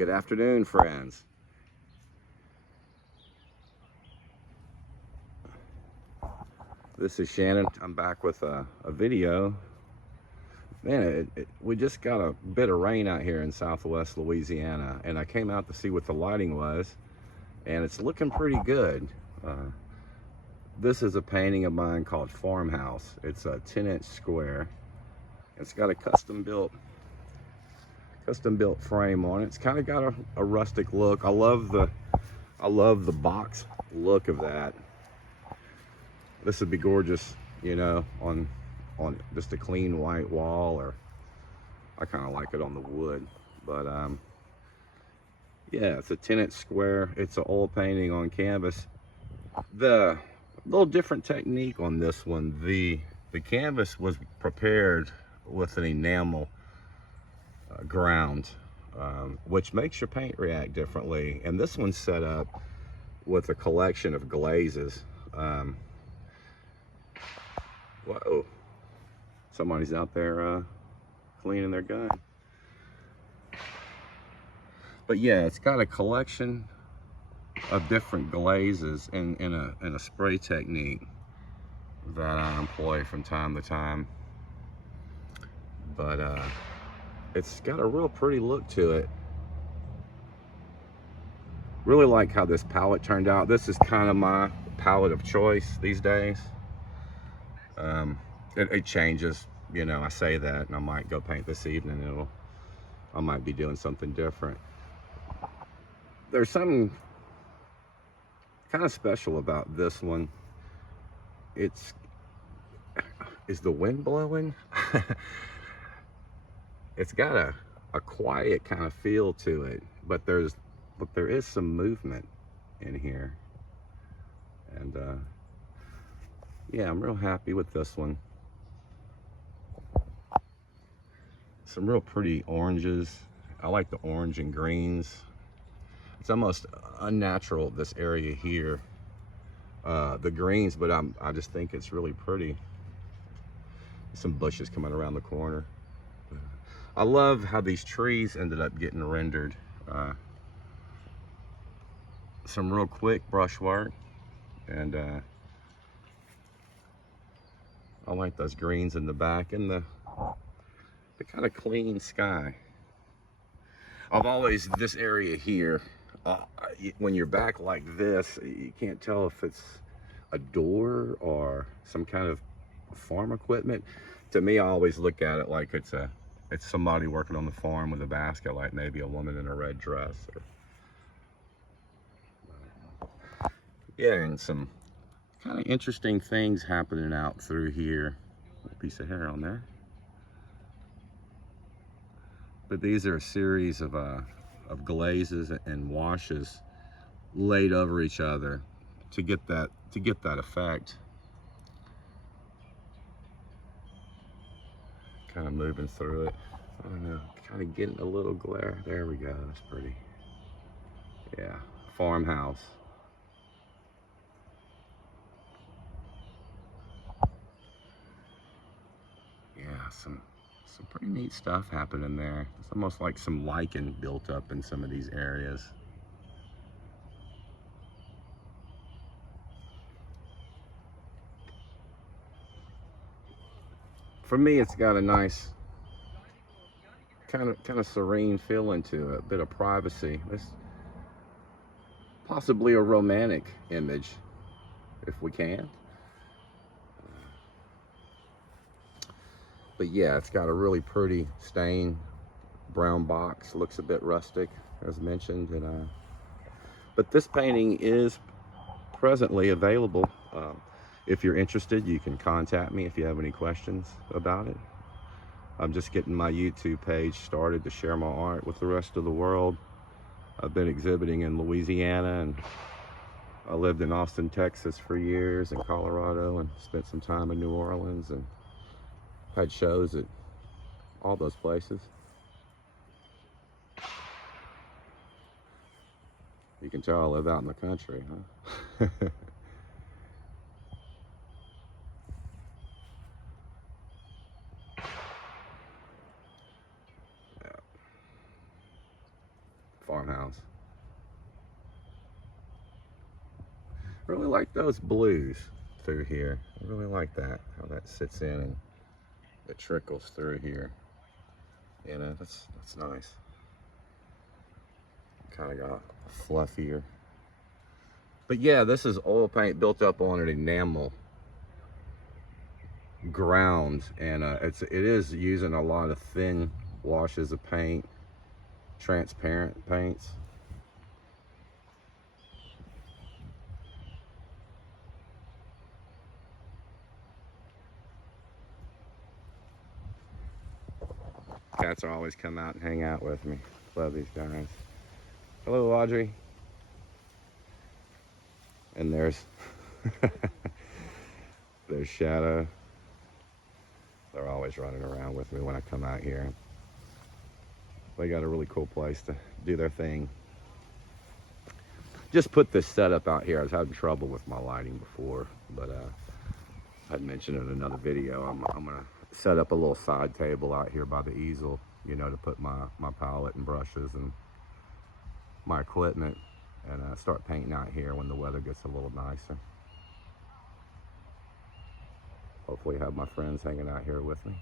Good afternoon, friends. This is Shannon. I'm back with a video. Man, we just got a bit of rain out here in southwest Louisiana, and I came out to see what the lighting was, and it's looking pretty good. This is a painting of mine called Farmhouse. It's a 10-inch square. It's got a custom built frame on it. It's kind of got a rustic look. I love the box look of that. This would be gorgeous, you know, on just a clean white wall, or I kind of like it on the wood. But yeah, it's a 10-inch square. It's an oil painting on canvas. The little different technique on this one, the canvas was prepared with an enamel ground, which makes your paint react differently. And this one's set up with a collection of glazes. Whoa, somebody's out there cleaning their gun. But yeah, it's got a collection of different glazes in a spray technique that I employ from time to time. But it's got a real pretty look to it. Really like how this palette turned out. This is kind of my palette of choice these days. It changes, you know. I say that, and I might go paint this evening. I might be doing something different. There's something kind of special about this one. Is the wind blowing? It's got a quiet kind of feel to it, but there is some movement in here. And yeah, I'm real happy with this one. Some real pretty oranges. I like the orange and greens. It's almost unnatural, this area here, the greens, but I just think it's really pretty. Some bushes coming around the corner. I love how these trees ended up getting rendered. Some real quick brushwork, and I like those greens in the back and the kind of clean sky. This area here, when you're back like this, you can't tell if it's a door or some kind of farm equipment. To me, I always look at it like it's somebody working on the farm with a basket, like maybe a woman in a red dress. Yeah, and some kind of interesting things happening out through here. A piece of hair on there. But these are a series of glazes and washes laid over each other to get that effect. Kind of moving through it. I don't know, kind of getting a little glare. There we go, that's pretty. Yeah, farmhouse. Yeah, some pretty neat stuff happening there. It's almost like some lichen built up in some of these areas. For me, it's got a nice kind of serene feeling to it, a bit of privacy. It's possibly a romantic image, if we can. But yeah, it's got a really pretty stained brown box. Looks a bit rustic, as mentioned. And but this painting is presently available. If you're interested, you can contact me if you have any questions about it. I'm just getting my YouTube page started to share my art with the rest of the world. I've been exhibiting in Louisiana, and I lived in Austin, Texas for years, and Colorado, and spent some time in New Orleans, and had shows at all those places. You can tell I live out in the country, huh? farmhouse. Really like those blues through here. I really like that, how that sits in and it trickles through here. You know, that's nice. Kind of got fluffier. But yeah, this is oil paint built up on an enamel ground, and it is using a lot of thin washes of paint, transparent paints. Cats are always come out and hang out with me. Love these guys. Hello, Audrey. And there's there's Shadow. They're always running around with me when I come out here. They got a really cool place to do their thing. Just put this setup out here. I was having trouble with my lighting before, but I'd mentioned in another video, I'm gonna set up a little side table out here by the easel, you know, to put my palette and brushes and my equipment, and start painting out here when the weather gets a little nicer. Hopefully have my friends hanging out here with me.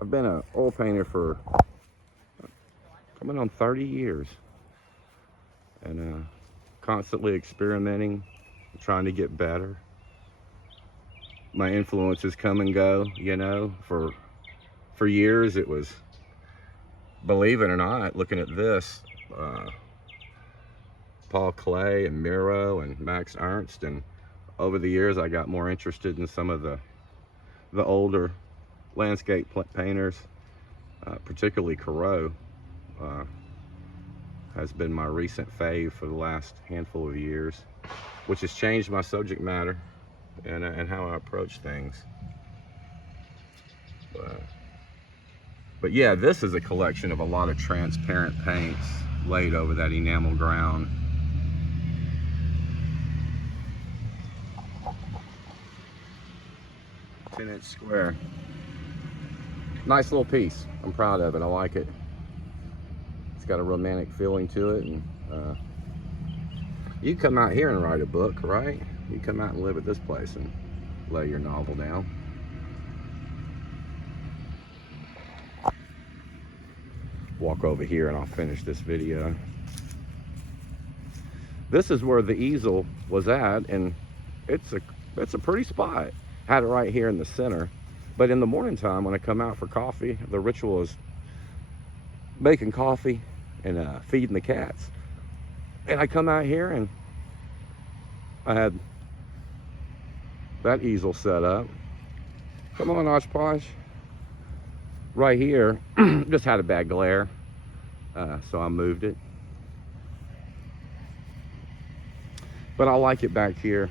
I've been an oil painter for coming on 30 years, and constantly experimenting, trying to get better. My influences come and go, you know. For years it was, believe it or not, looking at this, Paul Klee and Miro and Max Ernst, and over the years I got more interested in some of the older landscape painters, particularly Corot. Has been my recent fave for the last handful of years, which has changed my subject matter and how I approach things. But yeah, this is a collection of a lot of transparent paints laid over that enamel ground. Ten-inch square. Nice little piece. I'm proud of it. I like it. It's got a romantic feeling to it, and you come out here and write a book, right? You come out and live at this place and lay your novel down. Walk over here and I'll finish this video. This is where the easel was at, and it's a pretty spot. Had it right here in the center. But in the morning time when I come out for coffee, the ritual is making coffee and feeding the cats. And I come out here and I had that easel set up. Come on, Oshposh. Right here, just had a bad glare, so I moved it. But I like it back here.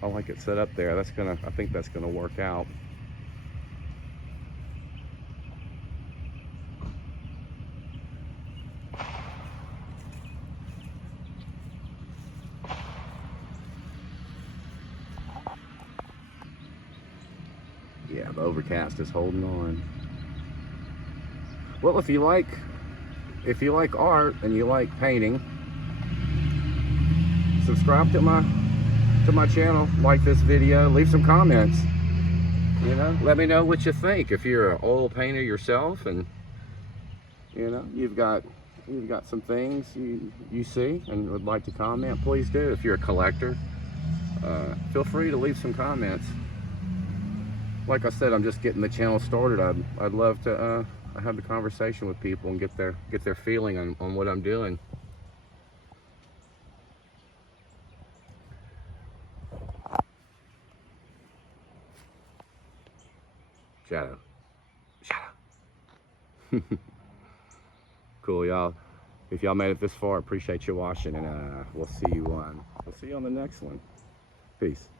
I like it set up there. I think that's gonna work out. Yeah, the overcast is holding on. Well, if you like art and you like painting, subscribe to my channel, like this video, leave some comments. You know, let me know what you think. If you're an oil painter yourself and you know you've got some things you see and would like to comment, please do. If you're a collector, feel free to leave some comments. Like I said, I'm just getting the channel started. I'd love to have the conversation with people and get their feeling on what I'm doing. Shadow. Cool, y'all. If y'all made it this far, appreciate you watching, and we'll see you on the next one. Peace.